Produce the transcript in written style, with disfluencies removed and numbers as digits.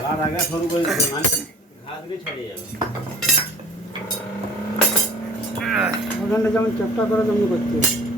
ঢালার আগে সরু করে দিতে মানে ঘা দিলে ছড়িয়ে যাবে। ওখানটা যেমন চেপটা করে তেমনি করতে হবে।